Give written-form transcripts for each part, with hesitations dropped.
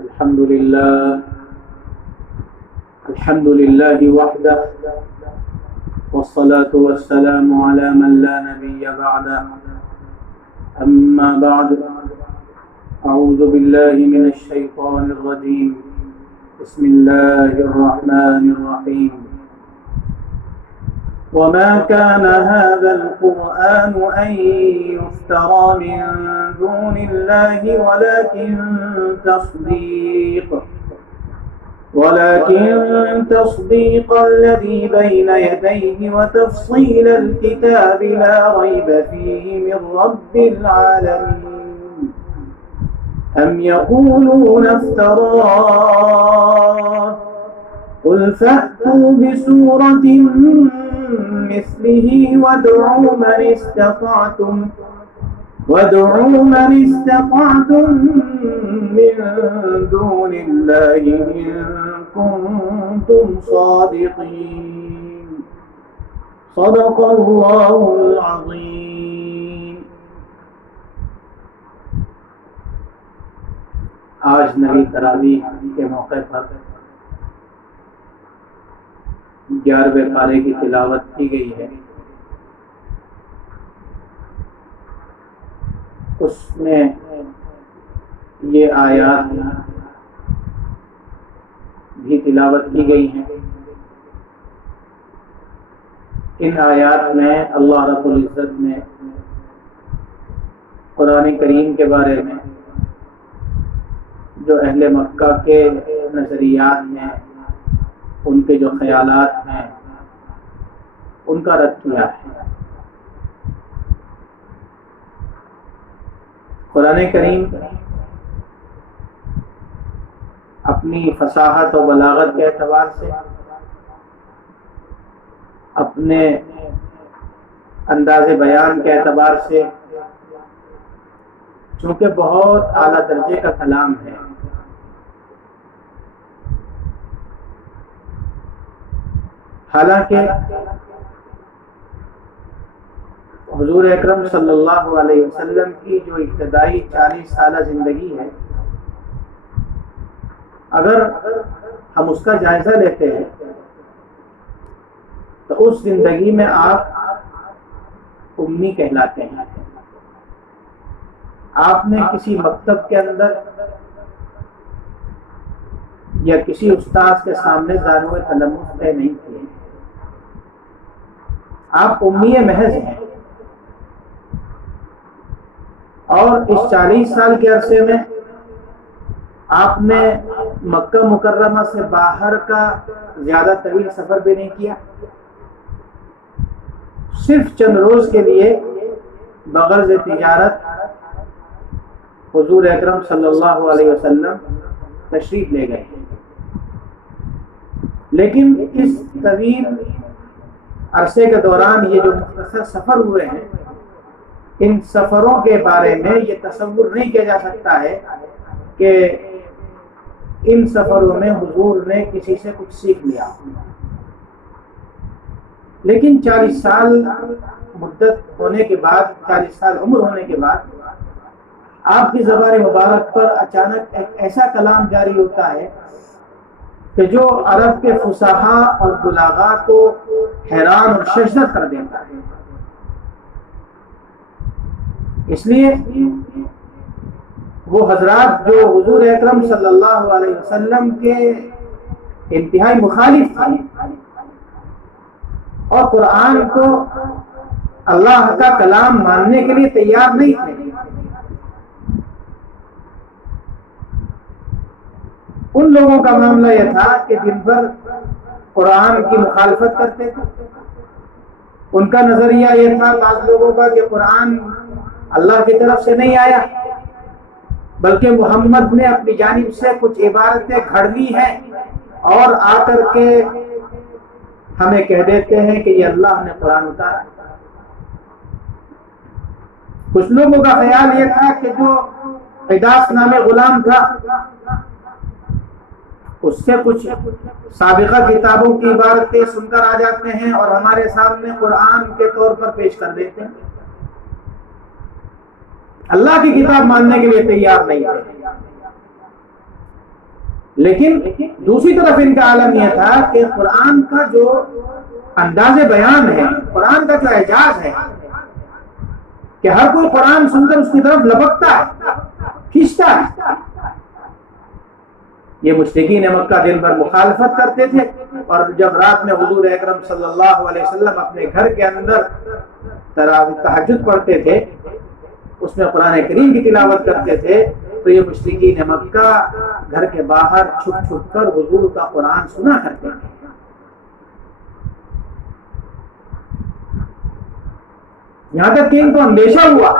الحمد لله وحده والصلاة والسلام على من لا نبي بعده أما بعد أعوذ بالله من الشيطان الرجيم بسم الله الرحمن الرحيم وما كان هذا القرآن أن يفترى من دون الله ولكن تصديق الذي بين يديه وتفصيل الكتاب لا ريب فيه من رب العالمين أم يقولون افتراه قل فأتوا بسورة مثله وادعوا من استطعتم من دون الله إن كنتم صادقين صدق الله العظيم۔ آج نبی تراویح کے موقع پر 11ویں پارے کی تلاوت کی گئی ہے۔ اس میں یہ آیات بھی تلاوت کی گئی ہیں۔ ان آیات میں اللہ رب العزت نے قرآن کریم کے بارے میں جو اہل مکہ کے نظریات ہیں، ان کے جو خیالات ہیں، ان کا رد کیا ہے۔ قرآن کریم اپنی فصاحت و بلاغت کے اعتبار سے، اپنے انداز بیان کے اعتبار سے، چونکہ بہت اعلیٰ درجے کا کلام ہے، حالانکہ حضور اکرم صلی اللہ علیہ وسلم کی جو ابتدائی 40 سالہ زندگی ہے، اگر ہم اس کا جائزہ لیتے ہیں تو اس زندگی میں آپ امی کہلاتے ہیں۔ آپ نے کسی مکتب کے اندر یا کسی استاذ کے سامنے دانو تلمس طے نہیں کیے، آپ امی محض ہیں۔ اور اس 40 سال کے عرصے میں آپ نے مکہ مکرمہ سے باہر کا زیادہ طویل سفر بھی نہیں کیا، صرف چند روز کے لیے بغرض تجارت حضور اکرم صلی اللہ علیہ وسلم تشریف لے گئے۔ لیکن اس طویل عرصے کے دوران یہ جو مختصر سفر ہوئے ہیں، ان سفروں کے بارے میں یہ تصور نہیں کیا جا سکتا ہے کہ ان سفروں میں حضور نے کسی سے کچھ سیکھ لیا۔ لیکن 40 سال مدت ہونے کے بعد، 40 سال عمر ہونے کے بعد، آپ کی زبان مبارک پر اچانک ایک ایسا کلام جاری ہوتا ہے کہ جو عرب کے فصحاء اور بلاغاء کو حیران اور ششدر کر دیتا ہے۔ اس لیے وہ حضرات جو حضور اکرم صلی اللہ علیہ وسلم کے انتہائی مخالف تھے اور قرآن کو اللہ کا کلام ماننے کے لیے تیار نہیں تھے، ان لوگوں کا معاملہ یہ تھا کہ دن بھر قرآن کی مخالفت کرتے تھے۔ ان کا نظریہ یہ تھا بعض لوگوں کا کہ قرآن اللہ کی طرف سے نہیں آیا، بلکہ محمد نے اپنی جانب سے کچھ عبارتیں گھڑ لی ہیں اور آ کر کے ہمیں کہہ دیتے ہیں کہ یہ اللہ نے قرآن اتارا۔ کچھ لوگوں کا خیال یہ تھا کہ جو قیداس نام غلام تھا، اس سے کچھ سابقہ کتابوں کی عبارتیں سن کر آ جاتے ہیں اور ہمارے سامنے قرآن کے طور پر پیش کر دیتے ہیں۔ اللہ کی کتاب ماننے کے لیے تیار نہیں ہے۔ لیکن دوسری طرف ان کا عالم یہ تھا کہ قرآن کا جو انداز بیان ہے، قرآن کا جو اعجاز ہے کہ ہر کوئی قرآن سن کر اس کی طرف لپکتا ہے، کھینچتا ہے، یہ مشرکین مکہ دن بھر مخالفت کرتے تھے، اور جب رات میں حضور اکرم صلی اللہ علیہ وسلم اپنے گھر کے اندر تہجد پڑھتے تھے، اس میں قرآن کریم کی تلاوت کرتے تھے، تو یہ مشرکین مکہ گھر کے باہر چھپ چھپ کر حضور کا قرآن سنا کرتے تھے۔ یہاں تک کہ ان کو اندیشہ ہوا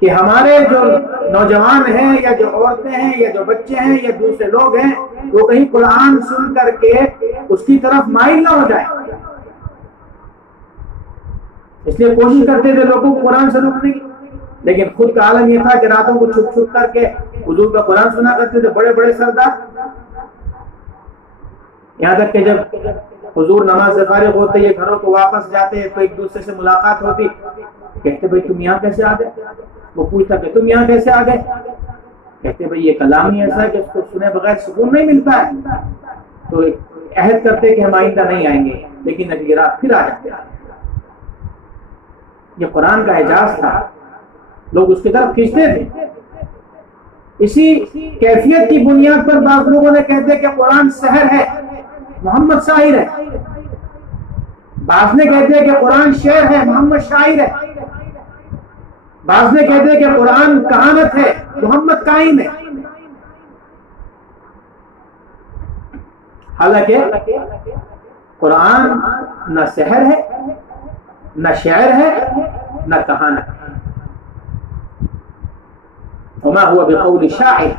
کہ ہمارے جو نوجوان ہیں یا جو عورتیں ہیں یا جو بچے ہیں یا دوسرے لوگ ہیں وہ کہیں قرآن سن کر کے اس کی طرف مائل نہ ہو جائیں، اس لیے کوشش کرتے تھے لوگوں کو قرآن سے روکنے کی، لیکن خود کا عالم یہ تھا کہ راتوں کو چھپ چھپ کر کے حضور کا قرآن سنا کرتے تھے بڑے بڑے سردار۔ یہاں تک کہ جب حضور نماز سے فارغ ہوتے یہ گھروں کو واپس جاتے تو ایک دوسرے سے ملاقات ہوتی، کہتے بھائی تم یہاں کیسے آ گئے؟ وہ پوچھتا کہ تم یہاں کیسے آ گئے؟ کہتے بھائی یہ کلام ہی ایسا ہے کہ اس کو سنے بغیر سکون نہیں ملتا ہے، تو عہد کرتے کہ ہم آئندہ نہیں آئیں گے، لیکن اگلی رات پھر آ جاتے۔ یہ قرآن کا اعجاز تھا، لوگ اس کی طرف کھینچتے تھے۔ اسی کیفیت کی بنیاد پر بعض لوگوں نے کہتے کہ قرآن سحر ہے، محمد شاعر ہے، بعض نے کہتے کہ قرآن شعر ہے، محمد شاعر ہے، بعض نے کہتے کہ قرآن کہانت ہے، محمد کاہن ہے۔ حالانکہ قرآن نہ سحر ہے، نہ شعر ہے، نہ کہانت ہے۔ وما هو بقول شاعر،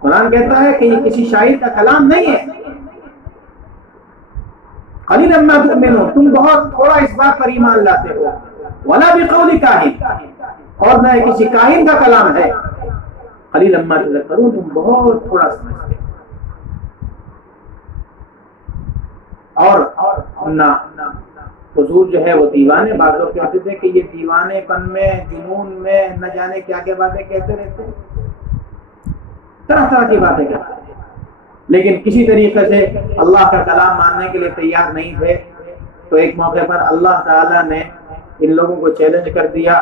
قرآن کہتا ہے کہ یہ کسی شاعر کا کلام نہیں ہے۔ قلیلا ما تؤمنون، تم بہت تھوڑا اس بات پر ایمان لاتے ہو۔ ولا بقول کاہن، اور نہ کسی کاہن کا کلام ہے۔ قلیلا ما تذکرون، تم بہت تھوڑا سمجھتے ہو۔ اور نہ حضور جو ہے وہ دیوانے، بعض لوگ کہتے تھے کہ یہ دیوانے پن میں، جنون میں نہ جانے کیا کیا باتیں کہتے رہتے، طرح طرح کی باتیں کہتے، لیکن کسی طریقے سے اللہ کا کلام ماننے کے لیے تیار نہیں تھے۔ تو ایک موقع پر اللہ تعالیٰ نے ان لوگوں کو چیلنج کر دیا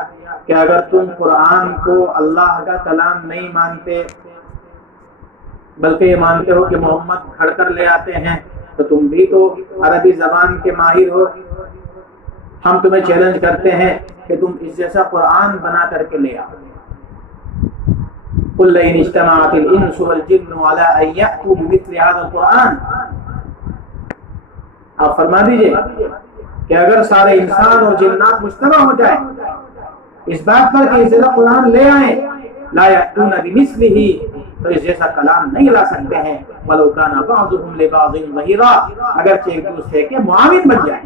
کہ اگر تم قرآن کو اللہ کا کلام نہیں مانتے بلکہ یہ مانتے ہو کہ محمد گھڑ کر لے آتے ہیں، تو تم بھی تو عربی زبان کے ماہر ہو، ہم تمہیں چیلنج کرتے ہیں کہ تم اس جیسا قرآن بنا کر کے لے آؤ۔ قُلْ لَئِنِ اجْتَمَعَتِ الْإِنسُ وَالْجِنُّ عَلَىٰ أَن يَأْتُوا بِمِثْلِ هَٰذَا الْقُرْآنِ، آپ فرما دیجئے کہ اگر سارے انسان اور جنات مجتمع ہو جائیں اس بات پر کہ اس جیسا قرآن لے آئیں، لَا يَأْتُونَ بِمِثْلِهِ، تو اس جیسا کلام نہیں لا سکتے ہیں۔ وَلَوْ كَانَ بَعْضُهُمْ لِبَعْضٍ ظَهِيرًا، اگرچہ ایک دوسرے کے معاون بن جائیں۔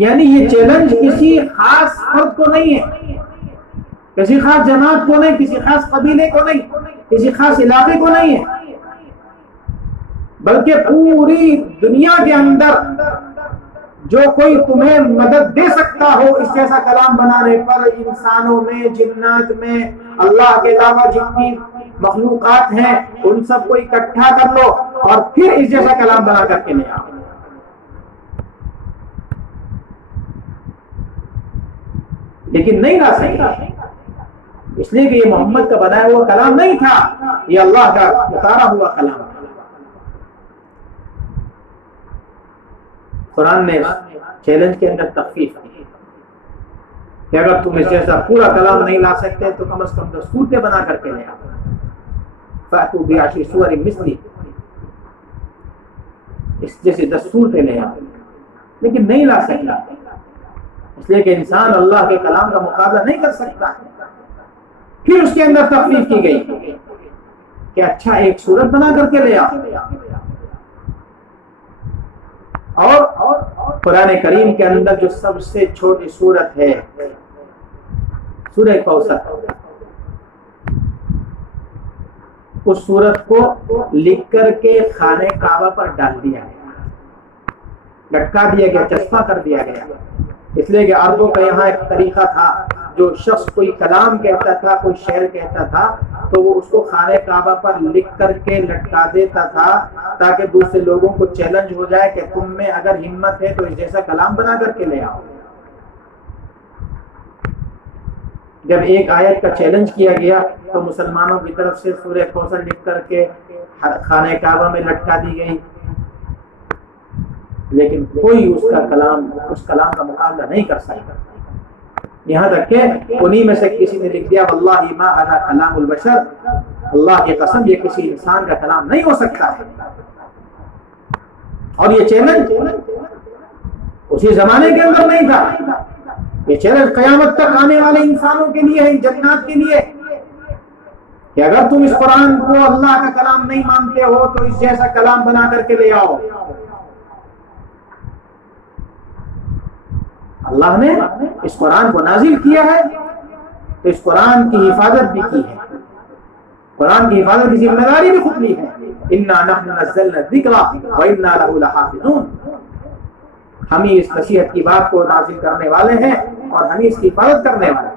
یعنی یہ چیلنج کسی خاص فرد کو نہیں ہے، کسی خاص جماعت کو نہیں، کسی خاص قبیلے کو نہیں، کسی خاص علاقے کو نہیں ہے، بلکہ پوری دنیا کے اندر جو کوئی تمہیں مدد دے سکتا ہو اس جیسا کلام بنانے پر، انسانوں میں، جنات میں، اللہ کے علاوہ جتنی مخلوقات ہیں ان سب کو اکٹھا کر لو اور پھر اس جیسا کلام بنا کر کے لے آؤ۔ لیکن نہیں لا سکتا، اس لیے کہ یہ محمد کا بنایا ہوا کلام نہیں تھا، یہ اللہ کا اتارا ہوا کلام تھا۔ قرآن نے چیلنج کے اندر تخفیف کی کہ اگر تم اس جیسا پورا کلام نہیں لا سکتے تو کم از کم 10 صورتیں بنا کر کے لے آؤ۔ فَأْتُوا بِعَشْرِ سُوَرٍ مِثْلِهِ، اس جیسے 10 صورتیں لے آؤ، لیکن نہیں لا سکتا، اس لیے کہ انسان اللہ کے کلام کا مقابلہ نہیں کر سکتا۔ پھر اس کے اندر تخفیف کی گئی کہ اچھا ایک سورت بنا کر کے لے آؤ۔ اور قرآن کریم کے اندر جو سب سے چھوٹی سورت ہے سورہ کوثر، اس سورت کو لکھ کر کے خانہ کعبہ پر ڈال دیا گیا، لٹکا دیا گیا، چسپاں کر دیا گیا، اس لیے کہ عربوں کا یہاں ایک طریقہ تھا، جو شخص کوئی کلام کہتا تھا، کوئی شعر کہتا تھا، تو وہ اس کو خانہ کعبہ پر لکھ کر کے لٹکا دیتا تھا تاکہ دوسرے لوگوں کو چیلنج ہو جائے کہ تم میں اگر ہمت ہے تو اس جیسا کلام بنا کر کے لے آؤ۔ جب ایک آیت کا چیلنج کیا گیا تو مسلمانوں کی طرف سے سورہ کوثر لکھ کر کے خانہ کعبہ میں لٹکا دی گئی، لیکن کوئی اس کلام کا مقابلہ نہیں کر سکتا، یہاں تک کہ انہی میں سے کسی نے لکھ دیا واللہ ما ھذا کلام البشر، اللہ کی قسم یہ کسی انسان کا کلام نہیں ہو سکتا ہے۔ اور یہ چیلنج اسی زمانے کے اندر نہیں تھا، یہ چیلنج قیامت تک آنے والے انسانوں کے لیے ہے، جنات کے لیے، کہ اگر تم اس قرآن کو اللہ کا کلام نہیں مانتے ہو تو اس جیسا کلام بنا کر کے لے آؤ۔ اللہ نے اس قرآن کو نازل کیا ہے تو اس قرآن کی حفاظت بھی کی ہے، قرآن کی حفاظت کی ذمہ داری بھی خود لی ہے۔ انا نحن نزلنا الذکر وانا لہ لحافظون، ہم ہی اس نصیحت کی بات کو نازل کرنے والے ہیں اور ہم ہی اس کی حفاظت کرنے والے ہیں۔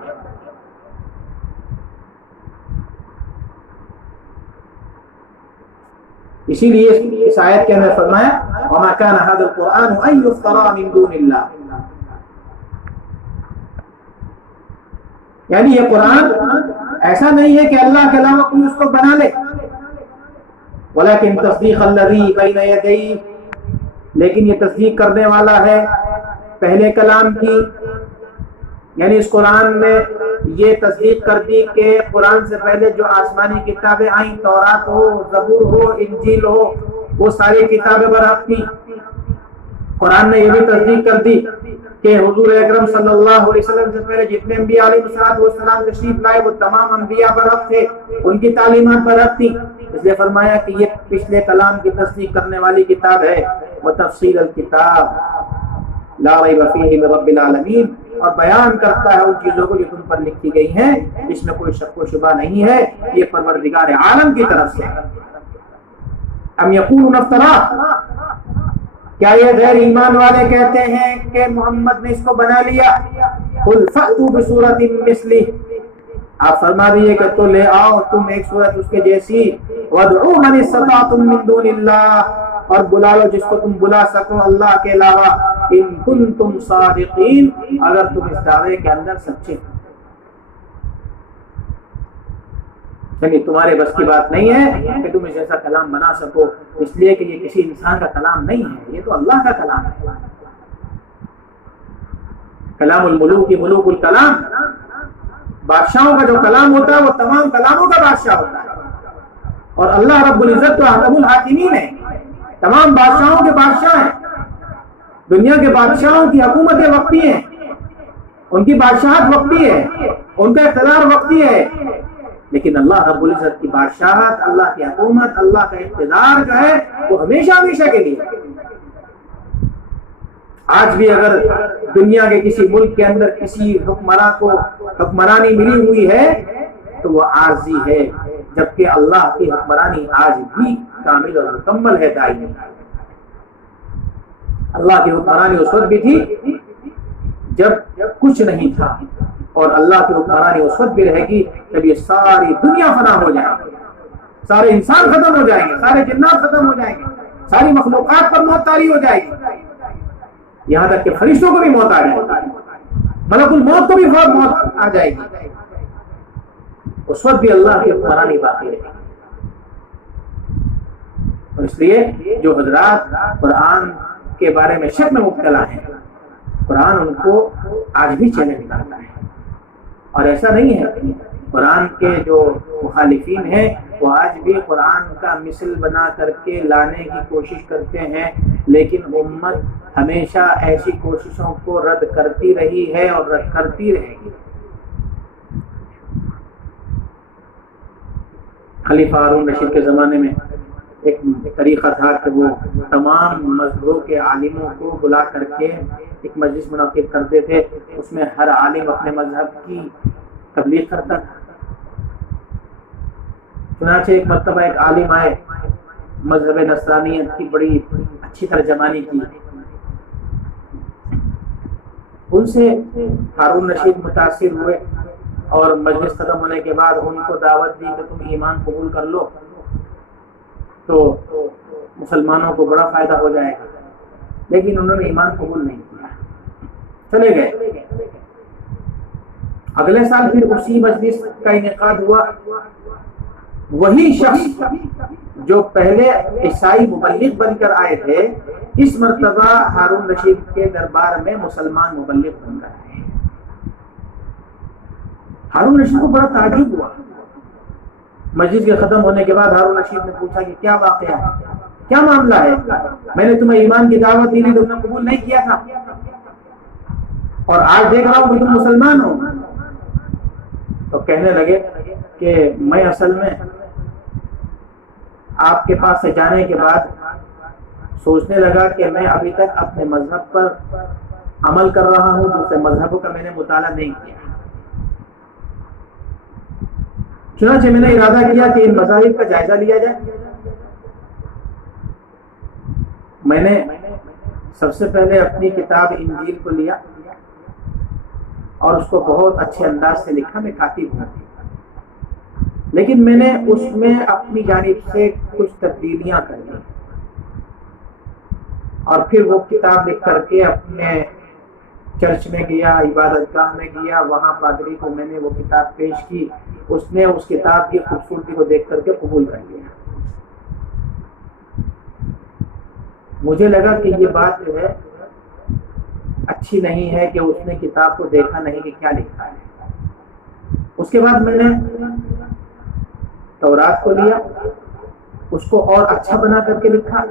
اسی لیے اس آیت کے اندر فرمایا وما كان هذا القرآن ان يفترى من دون اللہ، یعنی یہ قرآن ایسا نہیں ہے کہ اللہ کے علاوہ کوئی اس کو بنا لے، ولیکن تصدیق الذی بین یدیہ، لیکن یہ تصدیق کرنے والا ہے پہلے کلام کی، یعنی اس قرآن نے یہ تصدیق کر دی کہ قرآن سے پہلے جو آسمانی کتابیں آئیں، تورات ہو، زبور ہو، انجیل ہو، وہ ساری کتابیں برحق تھی۔ قرآن نے یہ بھی تصدیق کر دی کہ حضور اکرم صلی اللہ علیہ وسلم سے پہلے جتنے انبیاء علیہ السلام تشریف لائے وہ تمام انبیاء برحق تھے، ان کی تعلیمات برحق تھی، اس لیے فرمایا کہ یہ پچھلے کلام کی تصدیق کرنے والی کتاب ہے، وتفصیل الکتاب لا ریب فیہ من رب العالمین، اور بیان کرتا ہے ان چیزوں کو جو تم پر لکھی گئی ہیں جس میں کوئی شک و شبہ نہیں ہے، یہ پروردگار عالم کی طرف سے۔ ام یقولون افترا، کیا یہ غیر ایمان والے کہتے ہیں کہ محمد نے اس کو بنا لیا؟ قل فأتوا بسورۃ مثلہ، آپ فرما دیجئے کہ تو لے آؤ تم ایک سورت اس کے جیسی، وادعوا من استطعتم من دون اللہ، اور بلا لو جس کو تم بلا سکو اللہ کے علاوہ، ان کنتم صادقین، اگر تم اس دعوے کے اندر سچے ہو، یعنی تمہارے بس کی بات نہیں ہے کہ تم اس جیسا کلام بنا سکو، اس لیے کہ یہ کسی انسان کا کلام نہیں ہے، یہ تو اللہ کا کلام ہے۔ کلام الملوک کی ملوک الکلام، بادشاہوں کا جو کلام ہوتا ہے وہ تمام کلاموں کا بادشاہ ہوتا ہے، اور اللہ رب العزت تو احکم الحاکمین ہے، تمام بادشاہوں کے بادشاہ ہیں، دنیا کے بادشاہوں کی حکومتیں وقتی ہیں، ان کی بادشاہت وقتی ہے، ان کا اقتدار وقتی ہے، لیکن اللہ رب العزت کی بادشاہت، اللہ کی حکومت، اللہ کا اقتدار جو ہے وہ ہمیشہ ہمیشہ کے لیے۔ آج بھی اگر دنیا کے کسی ملک کے اندر کسی حکمراں کو حکمرانی ملی ہوئی ہے تو وہ عارضی ہے، جبکہ اللہ کی حکمرانی آج بھی کامل اور مکمل ہے، دائمی۔ اللہ کی حکمرانی اس وقت بھی تھی جب کچھ نہیں تھا، اور اللہ کی حکمرانی اس وقت بھی رہے گی جب یہ ساری دنیا فنا ہو جائے گی، سارے انسان ختم ہو جائیں گے، سارے جنات ختم ہو جائیں گے، ساری مخلوقات پر موت طاری ہو جائے گی، یہاں تک کہ فرشتوں کو بھی موت آ جائے گی، ملک الموت کو بھی موت آ جائے گی، اس وقت بھی اللہ کی حکمرانی باقی رہے گی۔ اور اس لیے جو حضرات قرآن کے بارے میں شک میں مبتلا ہیں، قرآن ان کو آج بھی چیلنج کرتا ہے، اور ایسا نہیں ہے، قرآن کے جو مخالفین ہیں وہ آج بھی قرآن کا مثل بنا کر کے لانے کی کوشش کرتے ہیں، لیکن امت ہمیشہ ایسی کوششوں کو رد کرتی رہی ہے اور رد کرتی رہے گی۔ خلیفہ ہارون رشید کے زمانے میں ایک طریقہ تھا کہ وہ تمام مذہبوں کے عالموں کو بلا کر کے ایک مجلس منعقد کرتے تھے، اس میں ہر عالم اپنے مذہب کی تبلیغ کرتا تھا۔ چنانچہ ایک مرتبہ ایک عالم آئے، مذہب نصرانیت کی بڑی اچھی ترجمانی کی، ان سے ہارون رشید متاثر ہوئے اور مجلس ختم ہونے کے بعد ان کو دعوت دی کہ تم ایمان قبول کر لو تو مسلمانوں کو بڑا فائدہ ہو جائے گا، لیکن انہوں نے ایمان قبول نہیں کیا، چلے گئے۔ اگلے سال پھر اسی مجلس کا انعقاد ہوا، وہی شخص جو پہلے عیسائی مبلغ بن کر آئے تھے اس مرتبہ ہارون رشید کے دربار میں مسلمان مبلغ بن کر آئے۔ ہارون رشید کو بڑا تعجب ہوا۔ مجلس کے ختم ہونے کے بعد ہارون رشید نے پوچھا کہ کیا واقعہ ہے، کیا معاملہ ہے؟ میں نے تمہیں ایمان کی دعوت دی تھی، تم نے قبول نہیں کیا تھا، اور آج دیکھ رہا ہوں کہ تم مسلمان ہو۔ تو کہنے لگے کہ میں اصل میں آپ کے پاس سے جانے کے بعد سوچنے لگا کہ میں ابھی تک اپنے مذہب پر عمل کر رہا ہوں، دوسرے مذہبوں کا میں نے مطالعہ نہیں کیا، چنانچہ میں نے ارادہ کیا کہ ان مذاہب کا جائزہ لیا جائے۔ میں نے سب سے پہلے اپنی کتاب انجیل کو لیا اور اس کو بہت اچھے انداز سے لکھا، میں کاتب ہوں، لیکن میں نے اس میں اپنی جانب سے کچھ تبدیلیاں کر دی، اور پھر وہ کتاب لکھ کر کے اپنے چرچ میں گیا، عبادت گاہ میں گیا، وہاں پادری کو میں نے وہ کتاب پیش کی، اس نے اس کتاب کی خوبصورتی کو دیکھ کر کے قبول کر لیا۔ مجھے لگا کہ یہ بات جو ہے اچھی نہیں ہے کہ اس نے کتاب کو دیکھا نہیں کہ کیا لکھا ہے۔ اس کے بعد میں نے تورات کو لیا، اس کو اور اچھا بنا کر کے لکھا،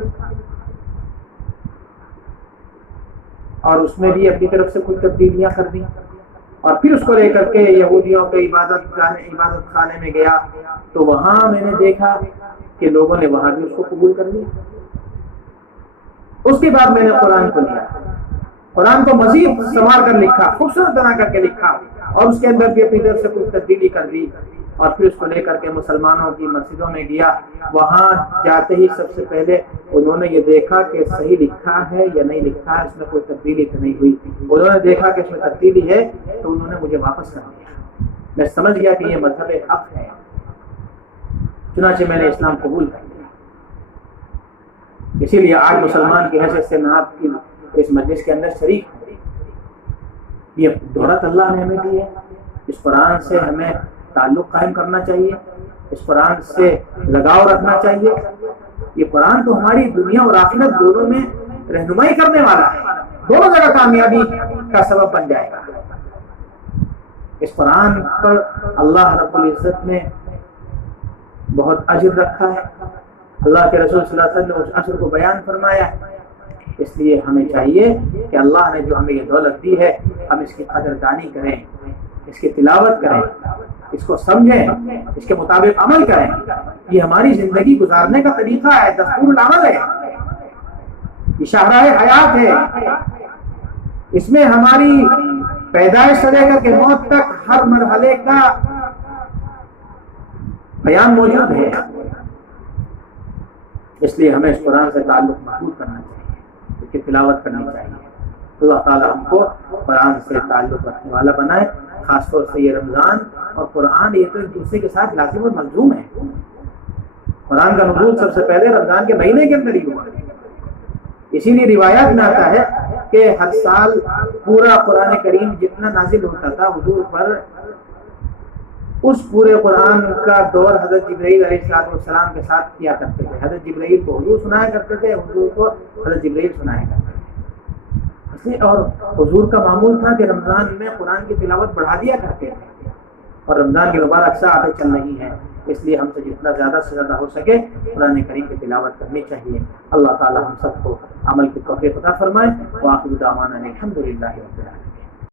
اور اس میں بھی اپنی طرف سے کچھ تبدیلیاں کر دی، اور پھر اس کو لے کر کے یہودیوں کے عبادت خانے میں گیا، تو وہاں میں نے دیکھا کہ لوگوں نے وہاں بھی اس کو قبول کر لیا۔ اس کے بعد میں نے قرآن کو لیا، قرآن کو مزید سنوار کر لکھا، خوبصورت بنا کر کے لکھا، اور اس کے اندر بھی اپنی طرف سے کچھ تبدیلی کر دی، اور پھر اس کو لے کر کے مسلمانوں کی مسجدوں میں گیا۔ وہاں جاتے ہی سب سے پہلے انہوں نے یہ دیکھا کہ صحیح لکھا ہے یا نہیں لکھا ہے، اس میں کوئی تبدیلی تو نہیں ہوئی۔ انہوں نے دیکھا کہ اس میں تبدیلی ہے تو انہوں نے مجھے واپس کر دیا۔ میں سمجھ گیا کہ یہ مذہب حق ہے، چنانچہ میں نے اسلام قبول کر لیا۔ اسی لیے آج مسلمان کی حیثیت سے میں آپ کی اس مجلس کے اندر شریک ہوں۔ یہ دولت اللہ نے ہمیں دی ہے، اس قرآن سے ہمیں تعلق قائم کرنا چاہیے، اس قرآن سے لگاؤ رکھنا چاہیے۔ یہ قرآن تو ہماری دنیا اور آخرت دونوں میں رہنمائی کرنے والا ہے، دونوں جگہ کامیابی کا سبب بن جائے گا۔ اس قرآن پر اللہ رب العزت نے بہت اجر رکھا ہے، اللہ کے رسول صلی اللہ علیہ وسلم نے اس اجر کو بیان فرمایا ہے۔ اس لیے ہمیں چاہیے کہ اللہ نے جو ہمیں یہ دولت دی ہے ہم اس کی قدردانی کریں، اس کی تلاوت کریں، اس کو سمجھیں، اس کے مطابق عمل کریں۔ یہ ہماری زندگی گزارنے کا طریقہ ہے، دستور العمل ہے، یہ شاہراہ حیات ہے۔ اس میں ہماری پیدائش سے لے کر کے موت تک ہر مرحلے کا بیان موجود ہے۔ اس لیے ہمیں اس قرآن سے تعلق محفوظ کرنا چاہیے، اس کی تلاوت کرنی چاہیے۔ اللہ تعالیٰ ہم کو قرآن سے تعلق رکھنے والا بنائے۔ خاص طور سے یہ رمضان اور قرآن یہ تو ایک دوسرے کے ساتھ لازم اور ملزوم ہے۔ قرآن کا نزول سب سے پہلے رمضان کے مہینے کے اندر ہی ہوا، اسی لیے روایات میں آتا ہے کہ ہر سال پورا قرآن کریم جتنا نازل ہوتا تھا حضور پر، اس پورے قرآن کا دور حضرت جبرائیل علیہ السلام کے ساتھ کیا کرتے تھے۔ حضرت جبرائیل کو حضور سنایا کرتے تھے، حضور کو حضرت جبرائیل سنایا کرتے تھے۔ اور حضور کا معمول تھا کہ رمضان میں قرآن کی تلاوت بڑھا دیا کرتے تھے، اور رمضان کی مبارک ساعتیں چل رہی ہیں، اس لیے ہم سے جتنا زیادہ سے زیادہ ہو سکے قرآن کریم کی تلاوت کرنی چاہیے۔ اللہ تعالی ہم سب کو عمل کی توفیق عطا فرمائے۔ وآخر دعوانا الحمد للہ رب العالمین۔